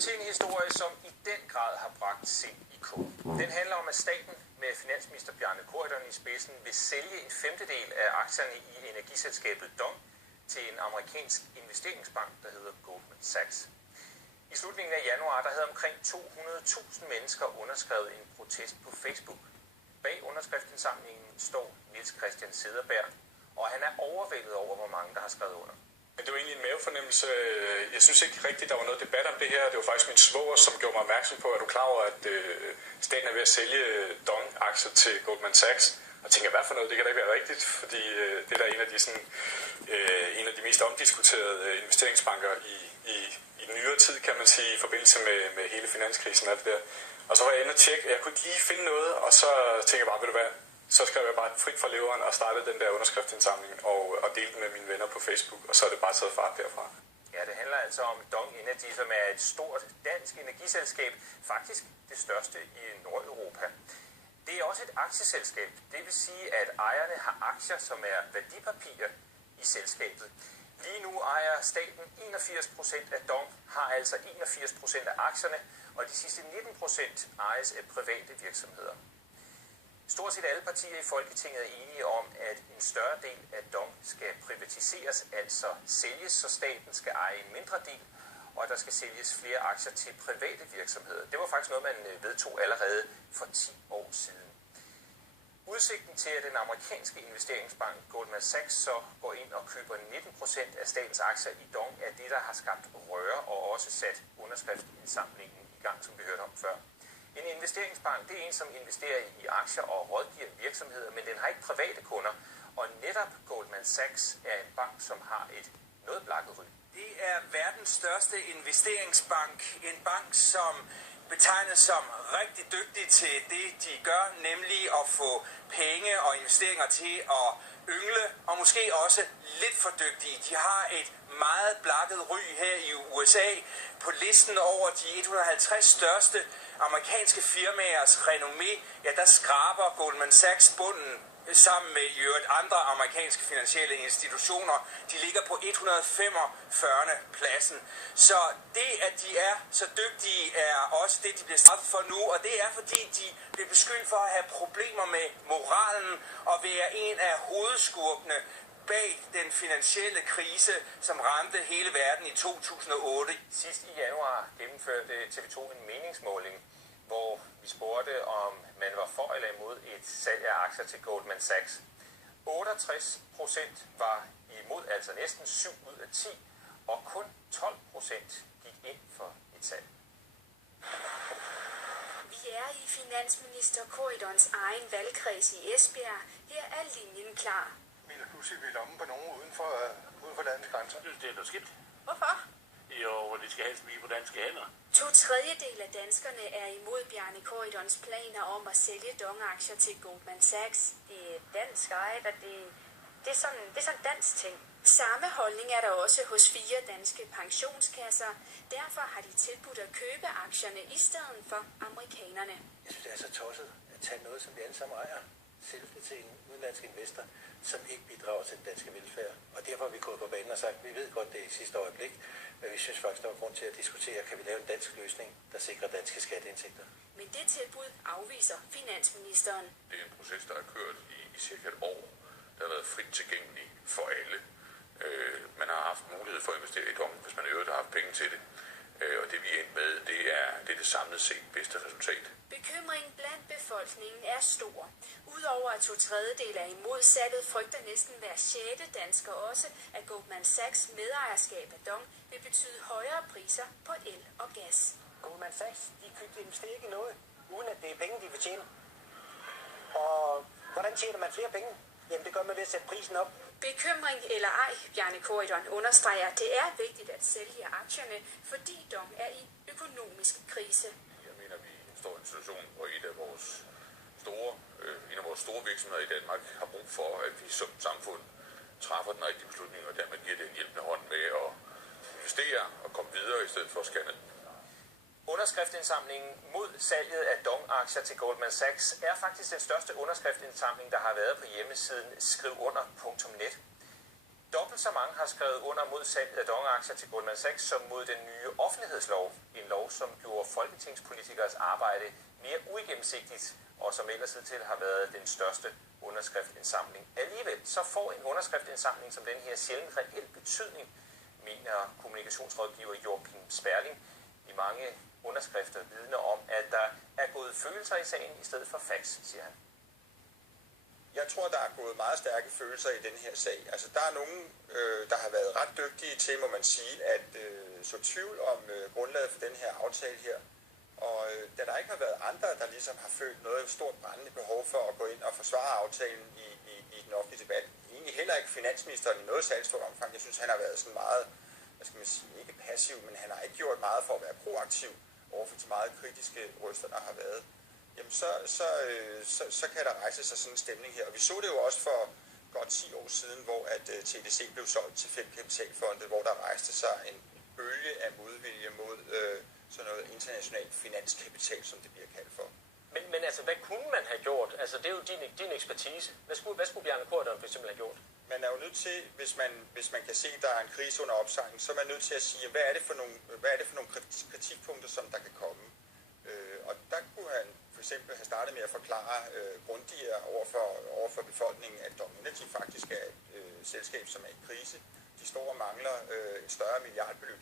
til en historie, som i den grad har bragt sind i kog. Den handler om, at staten med finansminister Bjarne Corydon i spidsen vil sælge en femtedel af aktierne i energiselskabet DONG til en amerikansk investeringsbank, der hedder Goldman Sachs. I slutningen af januar, der havde omkring 200.000 mennesker underskrevet en protest på Facebook. Bag underskriftsindsamlingen står Niels Christian Cederberg, og han er overvældet over, hvor mange der har skrevet under. Men det var egentlig en mavefornemmelse. Jeg synes ikke rigtigt, der var noget debat om det her. Det var faktisk min svoger, som gjorde mig opmærksom på, at du er klar over, at staten er ved at sælge DONG-aktier til Goldman Sachs. Og jeg tænker, hvad for noget? Det kan da ikke være rigtigt, fordi det er da en af de mest omdiskuterede investeringsbanker i den nyere tid, kan man sige, i forbindelse med hele finanskrisen og alt det der. Og så var jeg inde og tjekke, jeg kunne ikke lige finde noget, og så tænkte jeg bare, ved du hvad, så skrev jeg bare frit fra leveren og startede den der underskriftsindsamling og delte den med mine venner på Facebook, og så er det bare taget fart derfra. Ja, det handler altså om DONG Energy, som er et stort dansk energiselskab, faktisk det største i Nordeuropa. Det er også et aktieselskab, det vil sige, at ejerne har aktier, som er værdipapirer i selskabet. Lige nu ejer staten 81% af DONG, har altså 81% af aktierne, og de sidste 19% ejes af private virksomheder. Stort set alle partier i Folketinget er enige om, at en større del af DONG skal privatiseres, altså sælges, så staten skal eje en mindre del, og at der skal sælges flere aktier til private virksomheder. Det var faktisk noget, man vedtog allerede for 10 år siden. Udsigten til, at den amerikanske investeringsbank Goldman Sachs så går ind og køber 19% af statens aktier i DONG, er det, der har skabt røre og også sat underskriftsindsamlingen i gang, som vi hørte om før. En investeringsbank, det er en, som investerer i aktier og rådgiver virksomheder, men den har ikke private kunder, og netop Goldman Sachs er en bank, som har et noget blakket ry. Det er verdens største investeringsbank, en bank, som betegnes som rigtig dygtig til det, de gør, nemlig at få penge og investeringer til at yngle, og måske også lidt for dygtige. De har et meget blakket ry her i USA. På listen over de 150 største amerikanske firmaers renommé, ja, der skraber Goldman Sachs bunden sammen med i øvrigt andre amerikanske finansielle institutioner. De ligger på 145. pladsen. Så det, at de er så dygtige, er også det, de bliver straffet for nu, og det er, fordi de bliver beskyldt for at have problemer med moralen og være en af hovedskurkene bag den finansielle krise, som ramte hele verden i 2008. Sidst i januar gennemførte TV2 en meningsmåling, hvor vi spurgte, om man var for eller imod et salg af aktier til Goldman Sachs. 68% var imod, altså næsten 7 ud af 10, og kun 12% gik ind for et salg. Vi er i finansminister Corydons egen valgkreds i Esbjerg. Her er linjen klar. Mener du sige, vi er lommen på nogen uden for landets grænser? Det er noget skidt. Hvorfor? Jo, de skal helst blive på danske hænder. 2/3 af danskerne er imod Bjarne Corydons planer om at sælge DONG-aktier til Goldman Sachs. Det er dansk ejet, og det er sådan en dansk ting. Samme holdning er der også hos 4 danske pensionskasser. Derfor har de tilbudt at købe aktierne i stedet for amerikanerne. Jeg synes, det er så tosset at tage noget, som vi alle sammen ejer, sælge det til en udenlandsk investor, som ikke bidrager til den danske velfærd. Og derfor har vi gået på banen og sagt, at vi ved godt, det er i sidste øjeblik, men vi synes faktisk, der er grund til at diskutere, kan vi lave en dansk løsning, der sikrer danske skatteindtægter. Men det tilbud afviser finansministeren. Det er en proces, der har kørt i cirka et år. Der har været frit tilgængelig for alle. Man har haft mulighed for at investere i DONG, hvis man i øvrigt har haft penge til det. Og det vi er endt med, det er det samlet set bedste resultat. Bekymringen blandt befolkningen er stor. Udover at 2/3 er imod salget, frygter næsten hver 6. dansker også, at Goldman Sachs medejerskab af DONG vil betyde højere priser på el og gas. Goldman Sachs, de investerer ikke i noget, uden at det er penge, de vil tjene. Og hvordan tjener man flere penge? Jamen det gør man ved at sætte prisen op. Bekymring eller ej, Bjarne Corydon understreger, at det er vigtigt at sælge aktierne, fordi DONG er i økonomisk krise. Jeg mener, vi står i en situation, hvor en af vores store virksomheder i Danmark har brug for, at vi som samfund træffer den rigtige beslutning, og dermed giver det en hjælpende hånd med at investere og komme videre i stedet for at skære ned. Underskriftsindsamlingen mod salget af DONG-aktier til Goldman Sachs er faktisk den største underskriftsindsamling, der har været på hjemmesiden skrivunder.net. Dobbelt så mange har skrevet under mod salget af DONG-aktier til Goldman Sachs som mod den nye offentlighedslov. En lov, som gjorde folketingspolitikers arbejde mere uigennemsigtigt, og som ellers til har været den største underskriftindsamling. Alligevel så får en underskriftindsamling som den her sjældent reel betydning, mener kommunikationsrådgiver Joachim Sperling. De mange underskrifter vidner om, at der er gået følelser i sagen i stedet for facts, siger han. Jeg tror, der er gået meget stærke følelser i den her sag. Altså, der er nogen, der har været ret dygtige til, må man sige, at så tvivl om grundlaget for den her aftale her. Og da der ikke har været andre, der ligesom har følt noget stort brændende behov for at gå ind og forsvare aftalen i den offentlige debat. Egentlig heller ikke finansministeren i noget særligt stort omfang. Jeg synes, han har været sådan meget, hvad skal man sige, ikke passiv, men han har ikke gjort meget for at være proaktiv overfor de meget kritiske røster, der har været. Jamen så kan der rejse sig sådan en stemning her. Og vi så det jo også for godt 10 år siden, hvor at TDC blev solgt til 5 kapitalfonde, hvor der rejste sig en bølge af modvilje mod sådan noget international finanskapital, som det bliver kaldt for. Men altså, hvad kunne man have gjort? Altså, det er jo din ekspertise. Hvad skulle Bjarne Corydon for eksempel have gjort? Man er jo nødt til, hvis man kan se, at der er en krise under opsejling, så er man nødt til at sige, hvad er det for nogle kritikpunkter, som der kan komme. Og der kunne han for eksempel have startet med at forklare grundigere over for befolkningen, at DONG Energy faktisk er et selskab, som er i krise. De står og mangler et større milliardbeløb.